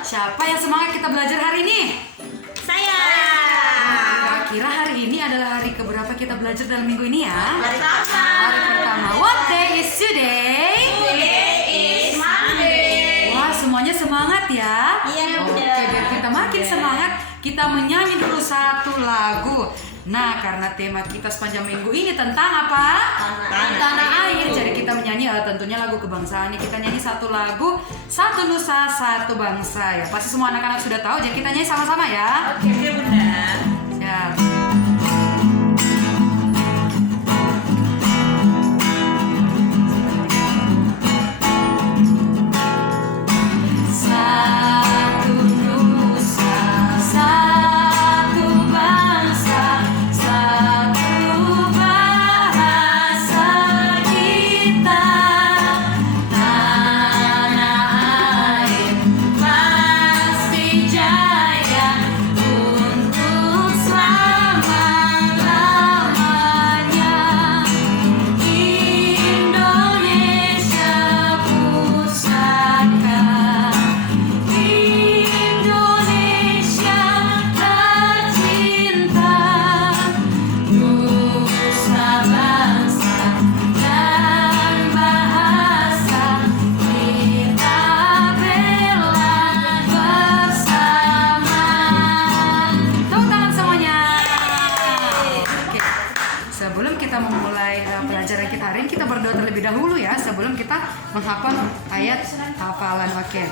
Siapa yang semangat kita belajar hari ini? Saya. Kira hari ini adalah hari keberapa kita belajar dalam minggu ini ya? Hari pertama. Hari pertama. What day is today? Today is Monday. Wah, semuanya semangat ya? Iya, Oke, Bunda. biar kita makin semangat, kita menyanyi dulu satu lagu. Nah, karena tema kita sepanjang minggu ini tentang apa? Tanah air. Jadi kita menyanyi tentunya lagu kebangsaan. Kita nyanyi satu lagu, satu nusa, satu bangsa ya. Pasti semua anak-anak sudah tahu. Jadi kita nyanyi sama-sama ya. Oke, Bunda. Siap. Satu nusa, satu bangsa, satu bahasa kita. Tanah air pasti jaya untuk selama-lamanya. Indonesia pusaka, Indonesia tercinta, nusa bangsa dan bahasa kita bela bersama. Tepuk tangan semuanya. Oke, sebelum kita memulai pelajaran kita hari ini, kita berdoa terlebih dahulu ya sebelum kita menghafal ayat hafalan. Oke.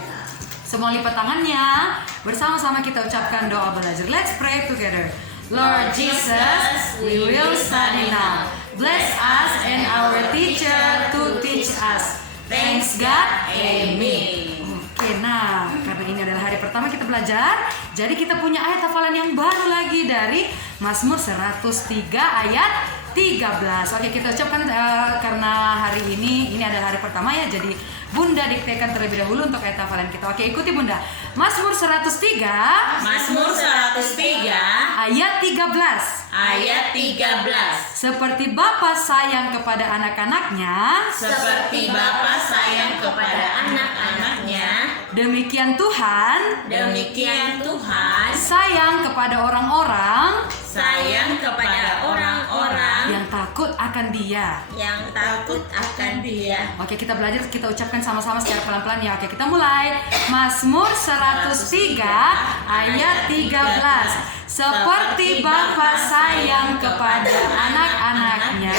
Semua lipat tangannya. Bersama-sama kita ucapkan doa belajar. Let's pray together. Lord Jesus, we will study now. Bless us and our teacher to teach us. Thanks God. Amen. Oke, nah karena ini adalah hari pertama kita belajar, jadi kita punya ayat hafalan yang baru lagi dari Mazmur 103 ayat 13. Oke, kita ucapkan karena hari ini adalah hari pertama ya, jadi Bunda diktekan terlebih dahulu untuk ayat hafalan kita. Oke, ikuti Bunda. Mazmur 103 Mazmur 103 ayat 13. ayat 13. Seperti Bapa sayang kepada anak-anaknya, Seperti Bapa sayang kepada anak-anaknya, demikian Tuhan demikian Tuhan sayang kepada orang-orang sayang kepada orang-orang yang takut akan Dia. yang takut akan Dia. Oke, kita belajar, kita ucapkan sama-sama secara pelan-pelan ya. Oke, kita mulai. Mazmur 103 ayat 13. Seperti Bapa sayang kepada anak-anaknya,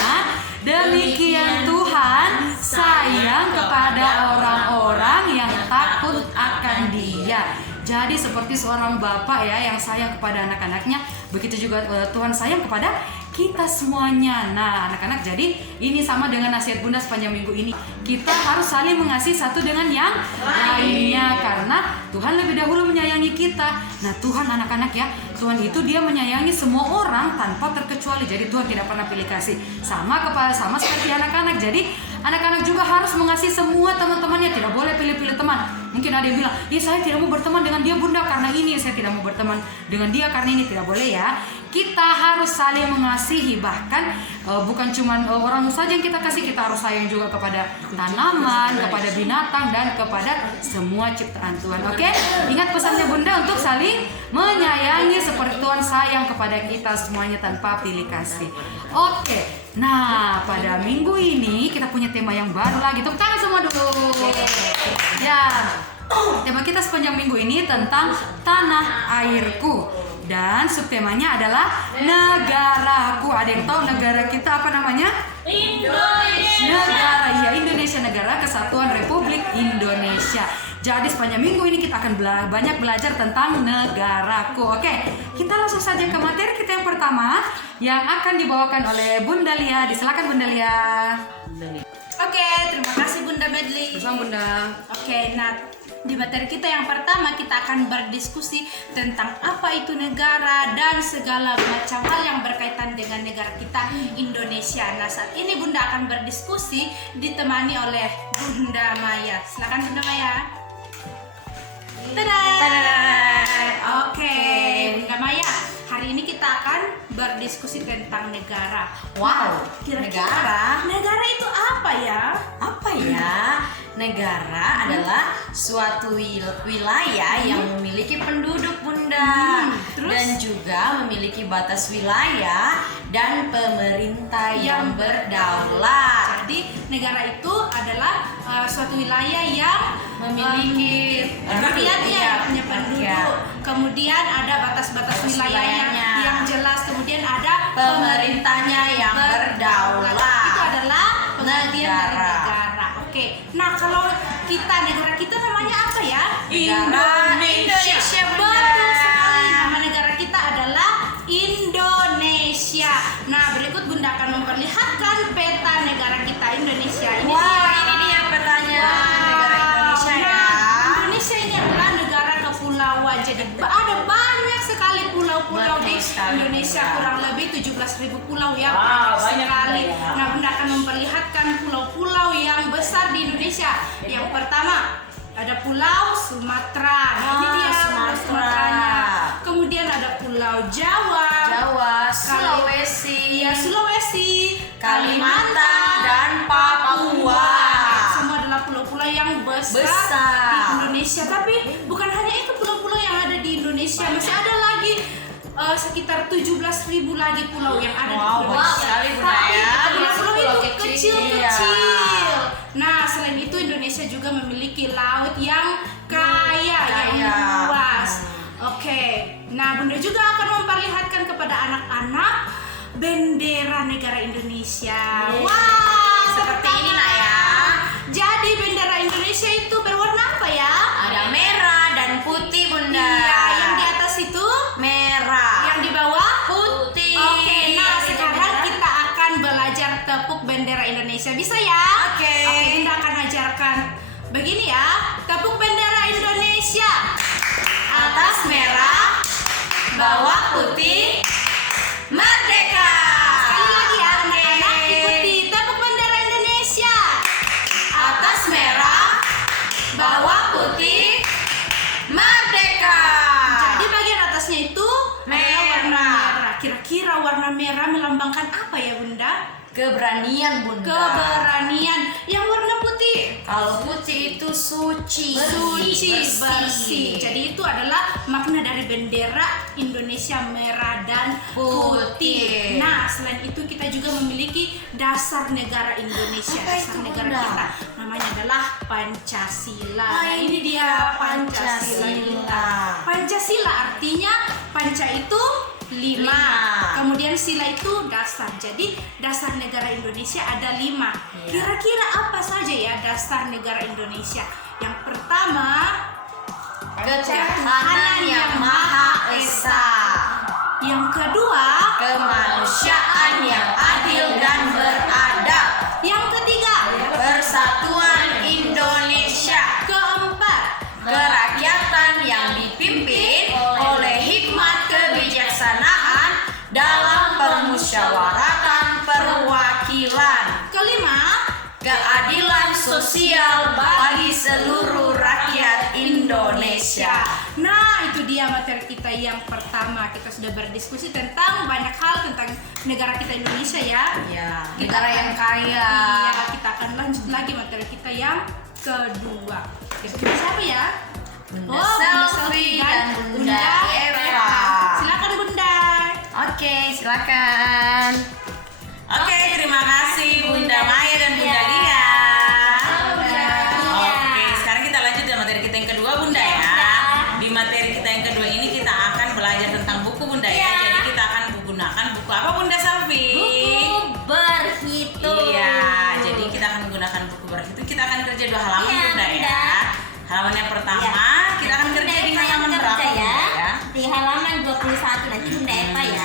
demikian Tuhan sayang kepada orang-orang yang takut akan Dia. Jadi seperti seorang bapak ya yang sayang kepada anak-anaknya, begitu juga Tuhan sayang kepada kita semuanya. Nah, anak-anak, jadi ini sama dengan nasihat Bunda sepanjang minggu ini. Kita harus saling mengasihi satu dengan yang lainnya karena Tuhan lebih dahulu menyayangi kita. Nah, Tuhan anak-anak ya, Tuhan itu Dia menyayangi semua orang tanpa terkecuali. Jadi Tuhan tidak pernah pilih kasih. Sama seperti anak-anak. Jadi anak-anak juga harus mengasihi semua teman-temannya, tidak boleh pilih-pilih teman. Mungkin ada yang bilang, "Ya, saya tidak mau berteman dengan dia Bunda karena ini, saya tidak mau berteman dengan dia karena ini." Tidak boleh ya. Kita harus saling mengasihi, bahkan bukan cuma orang saja yang kita kasih, kita harus sayang juga kepada tanaman, kepada binatang, dan kepada semua ciptaan Tuhan. Oke? Ingat pesannya Bunda untuk saling menyayangi seperti Tuhan sayang kepada kita semuanya tanpa pilih kasih. Oke. Nah, pada minggu ini kita punya tema yang baru lagi. Tepuk tangan semua dulu. Ya. Tema kita sepanjang minggu ini tentang tanah airku. Dan subtemanya adalah negaraku. Ada yang tahu negara kita apa namanya? Indonesia. Negara, ya, Indonesia, Negara Kesatuan Republik Indonesia. Jadi sepanjang minggu ini kita akan banyak belajar tentang negaraku. Oke, kita langsung saja ke materi kita yang pertama yang akan dibawakan oleh Bunda Lia. Disilakan Bunda Lia. Oke, terima kasih Bunda Medli. Bersama Bunda. Oke, nah di materi kita yang pertama kita akan berdiskusi tentang apa itu negara dan segala macam hal yang berkaitan dengan negara kita Indonesia. Nah, saat ini Bunda akan berdiskusi ditemani oleh Bunda Maya. Silakan Bunda Maya. Tada! Oke, Bunda Maya. Hari ini kita akan berdiskusi tentang negara. Wow, Kira-kira negara itu apa ya? Apa ya? negara adalah suatu wilayah yang memiliki penduduk, Bunda. Terus? Dan juga memiliki batas wilayah dan pemerintah yang berdaulat. Jadi negara itu adalah suatu wilayah yang Memiliki rakyatnya, iya, punya penduduk. rakyat. Kemudian ada batas-batas Batas wilayahnya wilayahnya. yang jelas. Kemudian ada Pemerintahnya yang berdaulat. Itu adalah pengertian dari Negara. negara. Oke. Nah, kalau negara kita namanya apa ya? Indonesia, Bunda. Betul sekali. Nama negara kita adalah Indonesia. Nah, berikut Bunda akan memperlihatkan peta negara kita Indonesia. Ini Wah, dia. ini dia petanya Wow. negara Indonesia ya. Nah, Indonesia ini adalah negara kepulauan. Jadi ada banyak sekali pulau-pulau Betul di sekali, Indonesia, Bunda. kurang lebih 17.000 pulau ya. Wow, banyak banyak sekali. ya. Nah, Bunda akan memperlihatkan pulau-pulau yang besar di Indonesia. Yang pertama ada Pulau Sumatera. Nah, ini Ah, dia Pulau Sumatera. Sumateranya. Kemudian ada Pulau Jawa, Jawa, Sulawesi, ya, Sulawesi, Kalimantan, dan Papua. Semua adalah pulau-pulau yang besar, Besar. di Indonesia. Tapi bukan hanya itu pulau-pulau yang ada di Indonesia, masih ada lagi sekitar 17.000 lagi pulau yang ada Wow, di banyak Indonesia. sekali, Bunda, Tapi ya. pulau-pulau itu Pulau kecil. kecil-kecil. Nah, selain itu Indonesia juga memiliki laut yang kaya, yang Kaya. luas. Oke, nah Bunda juga akan memperlihatkan kepada anak-anak bendera negara Indonesia. Yeay. Wah, Seperti pertama. ini lah ya. Jadi bendera Indonesia itu berwarna apa ya? Ada merah dan putih, Bunda. Iya, yang di atas itu, merah. yang di bawah Putih. Oke, nah sekarang kita akan belajar tepuk bendera Indonesia. Bisa ya? Oke. Oke, kita akan ajarkan begini ya. Tepuk bendera Indonesia. Atas merah, bawah putih, merdeka. Sekali lagi ya, Oke. anak-anak ikuti. Tepuk bendera Indonesia. Atas merah, bawah putih, merdeka. Jadi bagian atasnya itu adalah warna Merah. merah. Kira-kira warna merah melambangkan apa ya, Bunda? Keberanian, Bunda. Keberanian. Yang warna putih, Kalau putih itu suci, suci, bersih. Jadi itu adalah makna dari bendera Indonesia, merah dan putih. Putih. Nah, selain itu kita juga memiliki dasar negara Indonesia. Apa Dasar itu, negara Bunda? kita namanya adalah Pancasila. Nah, Nah, ini ini dia Pancasila. Pancasila. Pancasila artinya panca itu lima. Kemudian sila itu dasar. Jadi dasar negara Indonesia ada 5. Iya. Kira-kira apa saja ya dasar negara Indonesia? Yang pertama, Ketuhanan yang Maha Esa. yang kedua, Kemanusiaan yang adil dan beradab. yang ketiga, Persatuan Indonesia. keempat, Kerakyatan yang dipimpin oleh hikmat kebijaksanaan dalam permusyawaratan perwakilan. kelima, Keadilan sosial bagi seluruh rakyat Indonesia. Nah, itu dia materi kita yang pertama. Kita sudah berdiskusi tentang banyak hal tentang negara kita Indonesia ya. Ya, negara yang kaya. Iya, kita akan lanjut lagi materi kita yang kedua. Kira-kira siapa ya? Bunda Selfie dan Bunda Eva. Silakan Bunda. Oke, silakan. Oke, terima kasih Bunda Maya dan Bunda Lia. Oke, sekarang kita lanjut dengan materi kita yang kedua, Bunda ya. Di materi kita yang kedua ini kita akan belajar tentang buku, Bunda ya. Jadi kita akan menggunakan buku apa, Bunda Selfie? Buku berhitung. Iya, jadi kita akan menggunakan buku berhitung. Kita akan kerja 2 halaman, Iya, Bunda ya. Bunda. Halaman yang pertama, kita akan kerja di Bunda halaman Eva berapa, yang Bunda kerja ya? di halaman 21 nanti Bunda Eva ya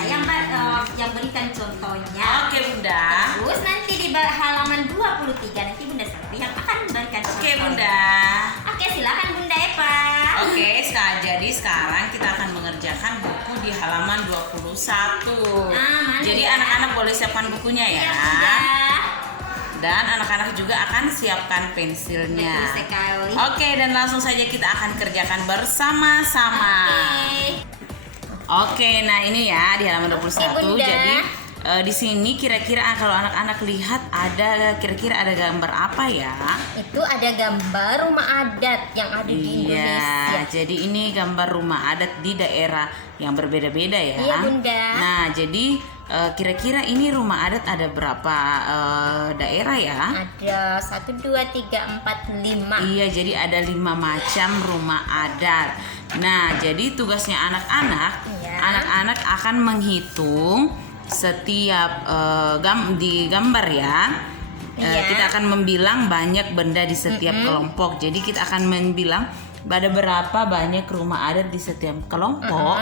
yang berikan contohnya. Oke, Bunda. Terus nanti di halaman 23 nanti Bunda Selfie yang akan memberikan Oke, contohnya. Bunda. Oke, silakan Bunda Eva. Oke, jadi sekarang kita akan mengerjakan buku di halaman 21. Mana Jadi ya? anak-anak boleh siapkan bukunya ya. Iya, Bunda. Dan anak-anak juga akan siapkan pensilnya. Betul sekali. Oke, dan langsung saja kita akan kerjakan bersama-sama. Oke. Oke, nah ini ya di halaman 21. Oke, Bunda. Jadi di sini kira-kira kalau anak-anak lihat kira-kira ada gambar apa ya? Itu ada gambar rumah adat yang ada di Indonesia. Iya, jadi ini gambar rumah adat di daerah yang berbeda-beda ya. Iya, Bunda. Nah, jadi kira-kira ini rumah adat ada berapa daerah ya? Ada 1, 2, 3, 4, 5. Iya, jadi ada 5 macam rumah adat. Nah, jadi tugasnya Iya. anak-anak akan menghitung setiap di gambar ya. Iya. Kita akan membilang banyak benda di setiap kelompok. Jadi kita akan membilang ada berapa banyak rumah adat di setiap kelompok.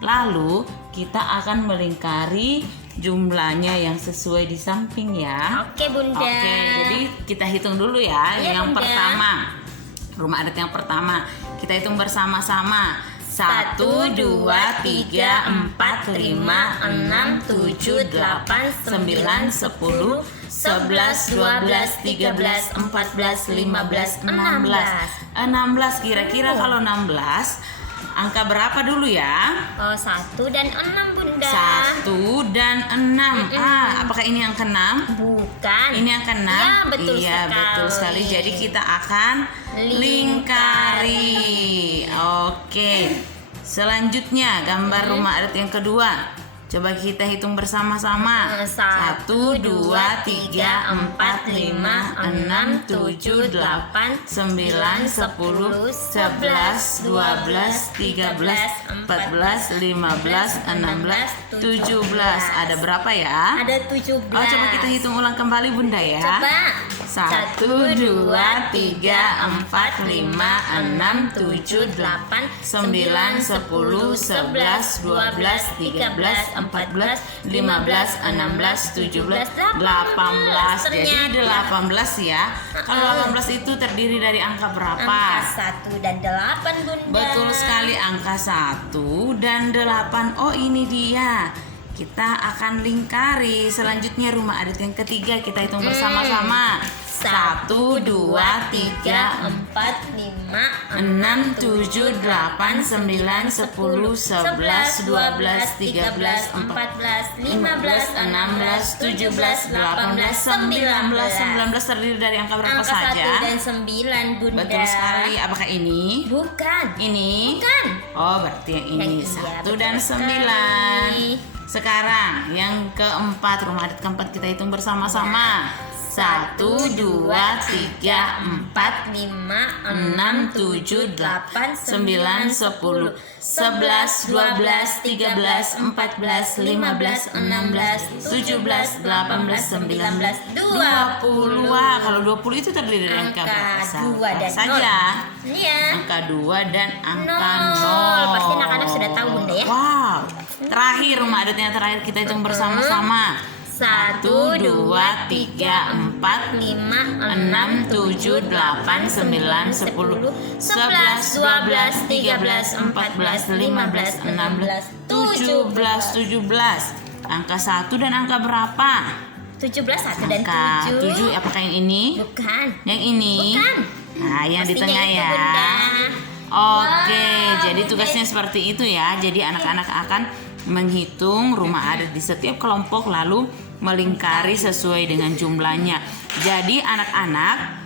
Lalu kita akan melingkari jumlahnya yang sesuai di samping ya. Oke, Bunda. Oke, jadi kita hitung dulu ya. Iya, Yang Bunda. pertama, rumah adat yang pertama. Kita hitung bersama-sama. 1, 2, 3, 4, 5, 6, 7, 8, 9, 10, 11, 12, 13, 14, 15, 16. 16 kira-kira kalau 16 angka berapa dulu ya? 1 dan 6, Bunda. 1 dan 6. Apakah ini yang ke-6? Bukan. Ini yang ke-6? Ya, betul Iya, sekali. betul sekali. Jadi kita akan lingkari. Oke. Selanjutnya gambar rumah adat yang kedua. Coba kita hitung bersama-sama. 1, 2, 3, 4, 5, 6, 7, 8, 9, 10, 11, 12, 13, 14, 15, 16, 17. Ada berapa ya? Ada 17. Oh, coba kita hitung ulang kembali Bunda ya. Coba. 1, 2, 3, 4, 5, 6, 7, 8, 9, 10, 11, 12, 13, 14, 15, 16, 17, 18. Jadi 18 ya. Kalau 18 itu terdiri dari angka berapa? Angka 1 dan 8, Bunda. Betul sekali, angka 1 dan 8. Oh, ini dia. Kita akan lingkari. Selanjutnya rumah adat yang ketiga, kita hitung bersama-sama. 1, 2, 3, 4, 5, 6, 7, 8, 9, 10, 11, 12, 13, 14, 15, 16, 17, 18, 19. 19 terdiri dari angka berapa Angka 1 saja? dan 9, Bunda. Betul sekali. Apakah ini? Bukan. Ini? Bukan. Oh, berarti yang ini. Yang iya, 1 betul dan 9. sekali. Sekarang yang keempat, rumah adat keempat kita hitung bersama-sama. 1, 2, 3, 4, 5, 6, 7, 8, 9, 10, 11, 12, 13, 14, 15, 16, 17, 18, 19, 20. Wah, kalau 20 itu terdiri dari angka berapa 2 dan saja? 0. Iya. Angka 2 dan angka 0. 0. Pasti anak-anak sudah tahu, Bunda ya. Wow. Terakhir, rumah adat yang terakhir kita hitung bersama-sama. 1, 2, 3, 4, 5, 6, 7, 8, 9, 10, 11, 12, 13, 14, 15, 16, 17, 17. Angka 1 dan angka berapa? 17, 1 dan Angka 7. 7, apakah yang ini? Bukan. Yang ini? Bukan. Nah, yang di Pastinya tengah itu, ya. Bunda. Oke, Wow, jadi tugasnya seperti itu ya. Jadi anak-anak akan menghitung rumah adat di setiap kelompok lalu melingkari sesuai dengan jumlahnya. Jadi anak-anak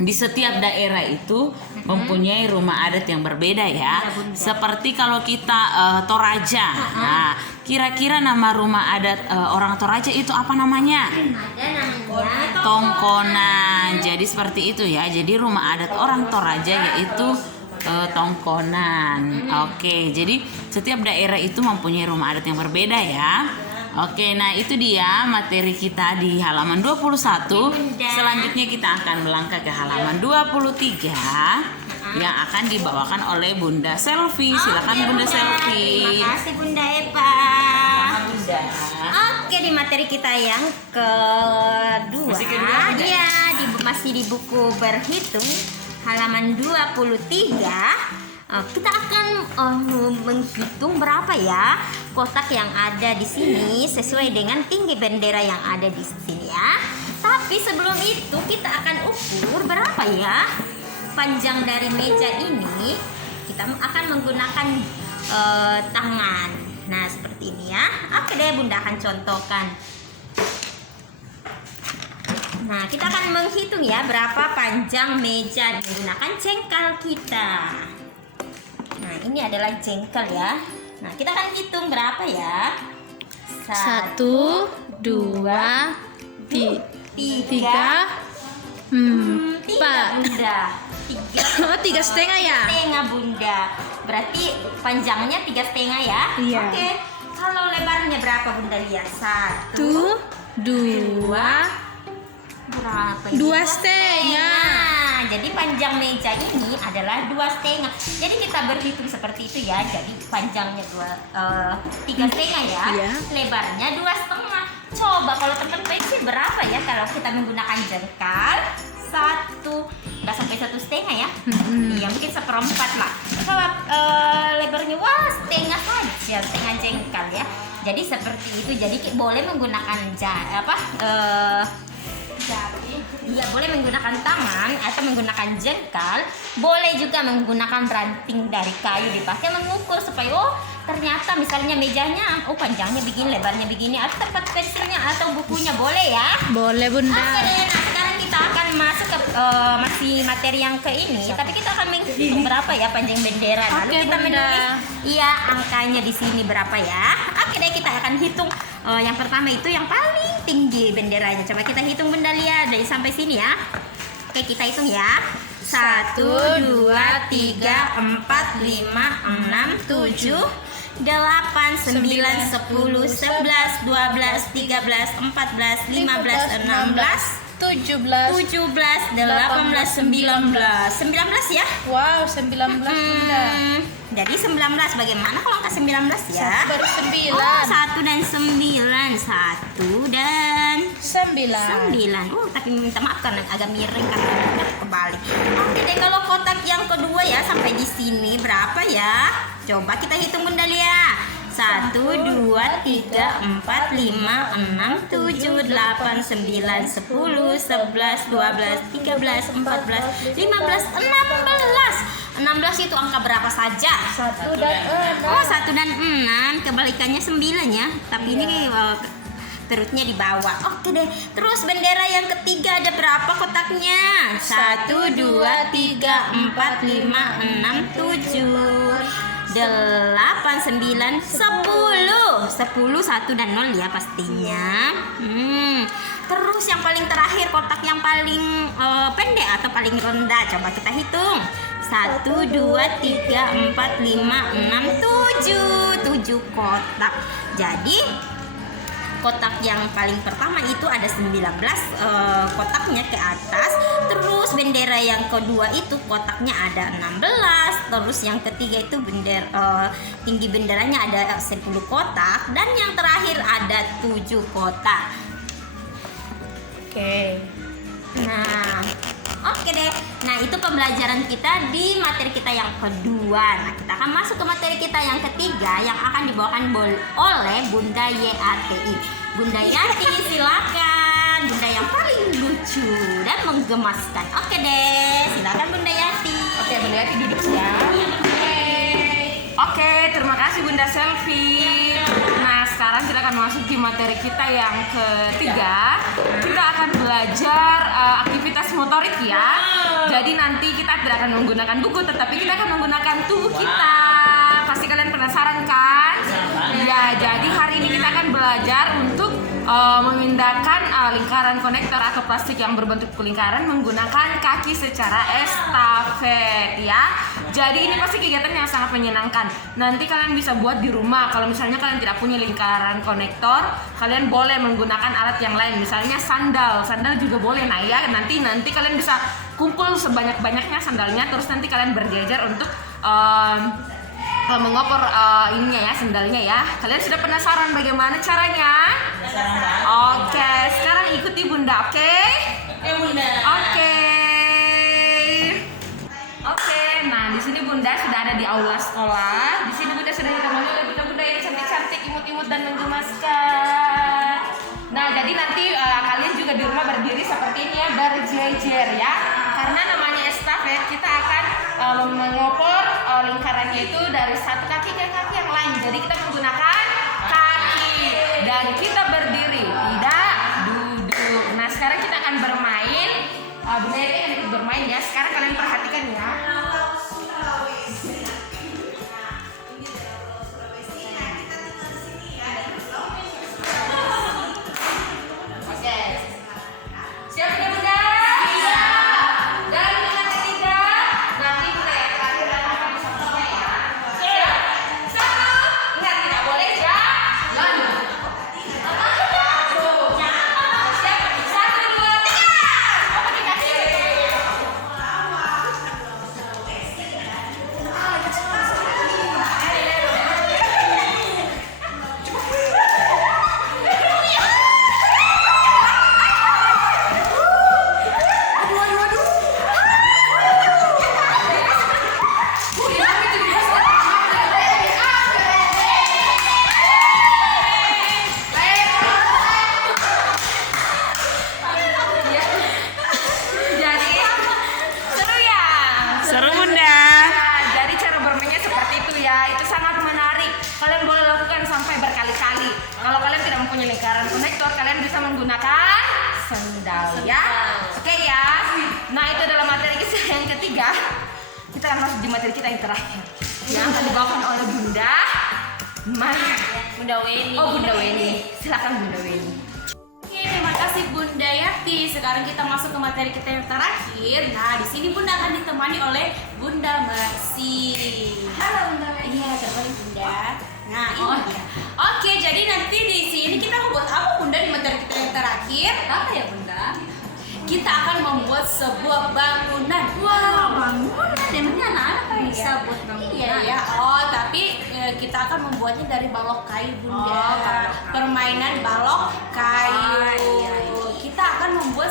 di setiap daerah itu mempunyai rumah adat yang berbeda ya. Seperti kalau kita Toraja. Nah, kira-kira nama rumah adat orang Toraja itu apa namanya? Ada namanya Tongkonan. Jadi seperti itu ya. Jadi rumah adat orang Toraja yaitu Tongkonan. Oke, jadi setiap daerah itu mempunyai rumah adat yang berbeda ya. Oke, nah itu dia materi kita di halaman 21. Selanjutnya kita akan melangkah ke halaman 23 yang akan dibawakan oleh Bunda Selfie. Silakan Bunda Selfie. Terima kasih Bunda Eva. Bunda. Oke, di materi kita yang kedua. Masih kedua, Bunda? Iya, masih di buku berhitung halaman 23. Kita akan menghitung berapa ya kotak yang ada di sini sesuai dengan tinggi bendera yang ada di sini ya. Tapi sebelum itu kita akan ukur berapa ya panjang dari meja ini. Kita akan menggunakan tangan. Nah, seperti ini ya. Oke deh, Bunda akan contohkan. Nah, kita akan menghitung ya berapa panjang meja menggunakan jengkal kita. Nah, ini adalah jengkal ya. Nah, kita akan hitung berapa ya? 1, 2, 3, 4. Bunda. 3. Oh, 3,5 ya? 3,5 Bunda. Berarti panjangnya 3,5 ya? Iya. Oke. Kalau lebarnya berapa Bunda lihat? 1, 2, berapa? 2,5. Jadi panjang meja ini adalah 2,5. Jadi kita berhitung seperti itu ya. Jadi panjangnya 3,5 ya. Iya. Lebarnya 2,5. Coba kalau teman-teman sih berapa ya kalau kita menggunakan jengkal? 1, nggak sampai 1,5 ya? Iya, mungkin 1/4 lah. Kalau lebarnya setengah saja, setengah jengkal ya. Jadi seperti itu. Jadi boleh menggunakan Iya, boleh menggunakan tangan atau menggunakan jengkal. Boleh juga menggunakan ranting dari kayu dipakai mengukur supaya ternyata misalnya mejanya panjangnya begini, lebarnya begini, atau tempat pensilnya atau bukunya boleh ya. Boleh Oke Bunda. deh, nah sekarang kita akan masuk ke masih materi yang ke ini, tapi kita akan menghitung berapa ya panjang bendera. Lalu Oke, kita Bunda. menulis angkanya di sini berapa ya. Oke deh, kita akan hitung. Yang pertama itu yang paling tinggi benderanya. Coba kita hitung Bunda lihat dari sampai sini ya. Oke, kita hitung ya. 1, 2, 3, 4, 5, 6, 7, 8, 9, 10, 11, 12, 13, 14, 15, 16, 17. 17, 18, 19. 19 ya? Wow, 19 Bunda. Jadi 19. Bagaimana kalau angka 19 ya? Baru 9. 1 dan 9. 1 dan 9. 9. Tapi minta maaf karena agak miring karena kebalik. Oke deh, kalau kotak yang kedua ya sampai di sini berapa ya? Coba kita hitung Bunda Lia. 1, 2, 3, 4, 5, 6, 7, 8, 9, 10, 11, 12, 13, 14, 15, 16. 16 itu angka berapa saja? 1 dan 6. Oh, 1 dan 6. Kebalikannya 9 ya. Tapi ini perutnya di bawah. Oke deh. Terus bendera yang ketiga ada berapa kotaknya? 1, 2, 3, 4, 5, 6, 7, 8, 9, 10. 10, 1 dan 0 ya pastinya. Terus yang paling terakhir, kotak yang paling pendek atau paling rendah. Coba kita hitung. 1, 2, 3, 4, 5, 6, 7. 7 kotak. Jadi kotak yang paling pertama itu ada 19 kotaknya ke atas. Terus bendera yang kedua itu kotaknya ada 16. Terus yang ketiga itu tinggi benderanya ada 10 kotak. Dan yang terakhir ada 7 kotak. Oke. Nah, oke deh. Nah, itu pembelajaran kita di materi kita yang kedua. Nah, kita akan masuk ke materi kita yang ketiga yang akan dibawakan oleh Bunda YATI. Bunda Yati, silakan. Bunda yang paling lucu dan menggemaskan. Oke deh, silakan Bunda Yati. Oke, Bunda Yati duduk ya. Oke, terima kasih Bunda Selfie. Nah, sekarang kita akan masuk di materi kita yang ketiga. Kita akan belajar aktivitas motorik ya. Jadi nanti kita tidak akan menggunakan buku, tetapi kita akan menggunakan tubuh kita. Pasti kalian penasaran kan? Ya, jadi hari ini kita akan belajar untuk memindahkan lingkaran konektor atau plastik yang berbentuk lingkaran menggunakan kaki secara estafet ya. Jadi ini pasti kegiatan yang sangat menyenangkan. Nanti kalian bisa buat di rumah. Kalau misalnya kalian tidak punya lingkaran konektor, kalian boleh menggunakan alat yang lain. Misalnya sandal juga boleh. Nah ya, nanti kalian bisa kumpul sebanyak-banyaknya sandalnya. Terus nanti kalian berjejer untuk mengopor ininya ya, sandalnya ya. Kalian sudah penasaran bagaimana caranya? Oke, sekarang ikuti Bunda, oke? Bunda. Oke, nah di sini Bunda sudah ada di aula sekolah. Di sini Bunda sudah ditemani oleh bunda-bunda yang cantik-cantik, imut-imut dan menggemaskan. Nah, jadi nanti kalian juga di rumah berdiri seperti ini ya, berjejer ya. Karena namanya estafet, kita akan mengopor lingkaran jaraknya itu dari satu kaki ke kaki yang lain. Jadi kita menggunakan kaki dan kita berdiri, tidak duduk. Nah sekarang kita akan bermain. Bunda Yati akan ikut bermain ya. Sekarang kalian perhatikan ya. Siap ya Bunda? Siap. Dan dengan ketiga, nanti Bunda yang terakhir dan akan bersama-sama ya. Siap. Satu. Ingat tidak boleh jalan. Siap. 1, 2, 3. Pakai kaki. Jadi seru ya. Seru Bunda. Nah, jadi cara bermainnya seperti itu ya. Itu sangat menarik. Kalian boleh lakukan sampai berkali-kali. Kalau kalian tidak mempunyai lingkaran konektor, kalian bisa menggunakan sendal ya. Oke ya. Nah itu adalah materi kita yang ketiga. Kita akan masuk di materi kita yang terakhir, yang akan dibawakan oleh Bunda Maya. Bunda Weni. Oh Bunda Weni. Silakan Bunda Weni. Oke, terima kasih Bunda Yati. Sekarang kita masuk ke materi kita yang terakhir. Nah, di sini Bunda akan ditemani oleh Bunda Mercy. Halo Bunda Weni. Iya, terbalik Bunda. Nah, ini dia. Oke, jadi nanti di sini kita membuat apa Bunda di materi kita yang terakhir? Apa ya Bunda? Kita akan membuat sebuah bangunan. Wah, bangunan. Emangnya anak-anak bisa buat bangunan? Iya ya. Oh, tapi kita akan membuatnya dari balok kayu Bunda. Oh, balok kayu. Permainan balok kayu. Oh, iya. Kita akan membuat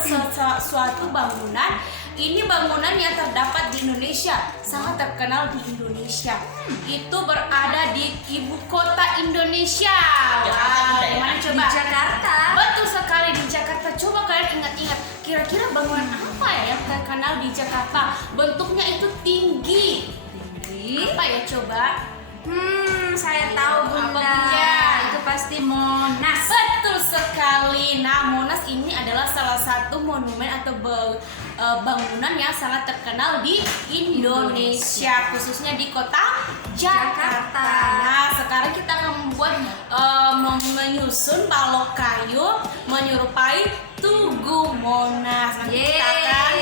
suatu bangunan. Ini bangunan yang terdapat di Indonesia, sangat terkenal di Indonesia. Itu berada di ibu kota Indonesia. Wah, di mana coba? Di Jakarta. Betul sekali, di Jakarta. Coba kalian ingat-ingat, kira-kira bangunan apa ya yang terkenal di Jakarta? Bentuknya itu tinggi. Apa ya coba? Saya tahu Apa, Bunda. Bunda? Itu pasti Monas. Betul sekali. Nah, Monas ini adalah salah satu monumen atau bangunan yang sangat terkenal di Indonesia, khususnya di kota Jakarta. Nah, sekarang kita akan membuat menyusun balok kayu menyerupai Tugu Monas. Nanti kita akan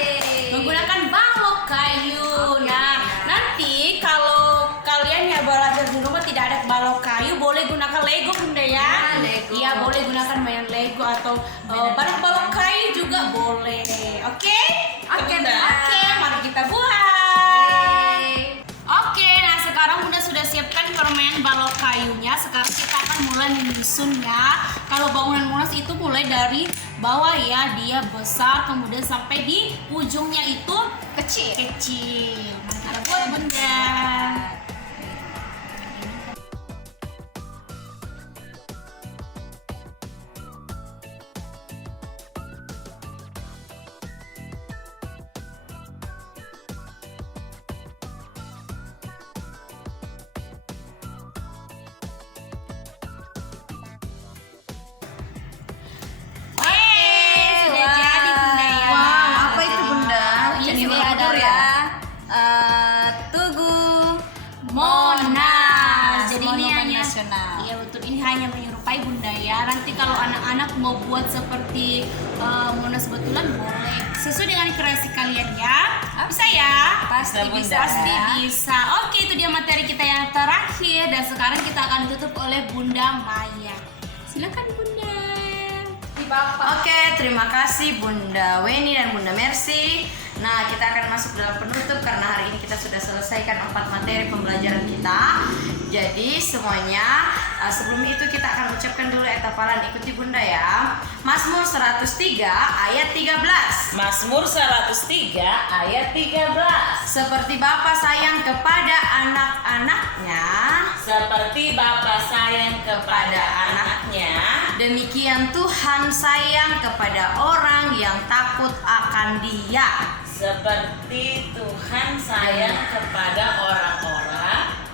menggunakan balok kayu. Nah, nanti kalau kalian yang belajar di rumah tidak ada balok kayu, boleh gunakan Lego Bunda ya. Lego. Iya, boleh gunakan mainan Lego atau balok kayu juga boleh. Oke? Oke, Bunda. Bunda. Oke, mari kita buat. Oke, nah sekarang Bunda sudah siapkan permen balok kayunya. Sekarang kita akan mulai menyusunnya. Kalau bangunan Monas itu mulai dari bawah ya, dia besar, kemudian sampai di ujungnya itu kecil. Mari kita buat Bunda. Sudah jadi Bunda ya. Wow, apa itu Bunda? Ini Ini adalah adalah Tugu Monas. Jadi ini Monumen hanya Nasional. Iya betul, ini hanya menyerupai Bunda ya. Nanti kalau anak-anak mau buat seperti Monas betulan boleh. Sesuai dengan kreasi kalian ya. Bisa ya? Pasti Bisa, bisa. Bunda. Pasti bisa. Oke, itu dia materi kita yang terakhir dan sekarang kita akan ditutup oleh Bunda Maya. Silakan Bunda. Oke, terima kasih Bunda Weni dan Bunda Mercy. Nah, kita akan masuk dalam penutup karena hari ini kita sudah selesaikan 4 materi pembelajaran kita. Jadi semuanya sebelum itu kita akan ucapkan dulu etapalan. Ikuti Bunda ya. Mazmur 103 ayat 13. Mazmur 103 ayat 13. Seperti Bapa sayang kepada anak-anaknya, Seperti Bapa sayang kepada anaknya, demikian Tuhan sayang kepada orang yang takut akan Dia. seperti Tuhan sayang kepada orang-orang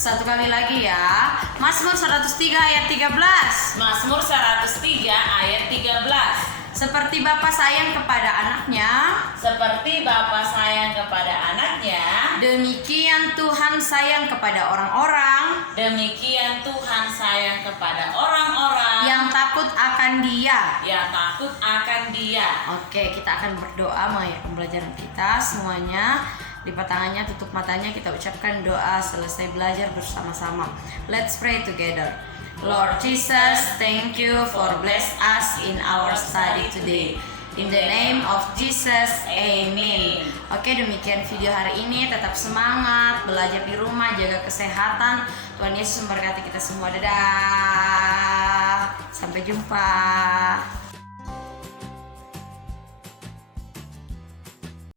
Satu kali lagi ya. Mazmur 103 ayat 13. Mazmur 103 ayat 13. Seperti Bapa sayang kepada anaknya, Seperti Bapa sayang kepada anaknya, demikian Tuhan sayang kepada orang-orang demikian Tuhan sayang kepada orang-orang yang takut akan Dia. yang takut akan Dia. Oke, kita akan berdoa mengakhiri pembelajaran kita semuanya. Lipat tangannya, tutup matanya, kita ucapkan doa selesai belajar bersama-sama. Let's pray together. Lord Jesus, thank you for bless us in our study today. In the name of Jesus, amen. Oke, demikian video hari ini. Tetap semangat, belajar di rumah, jaga kesehatan. Tuhan Yesus memberkati kita semua. Dadah. Sampai jumpa.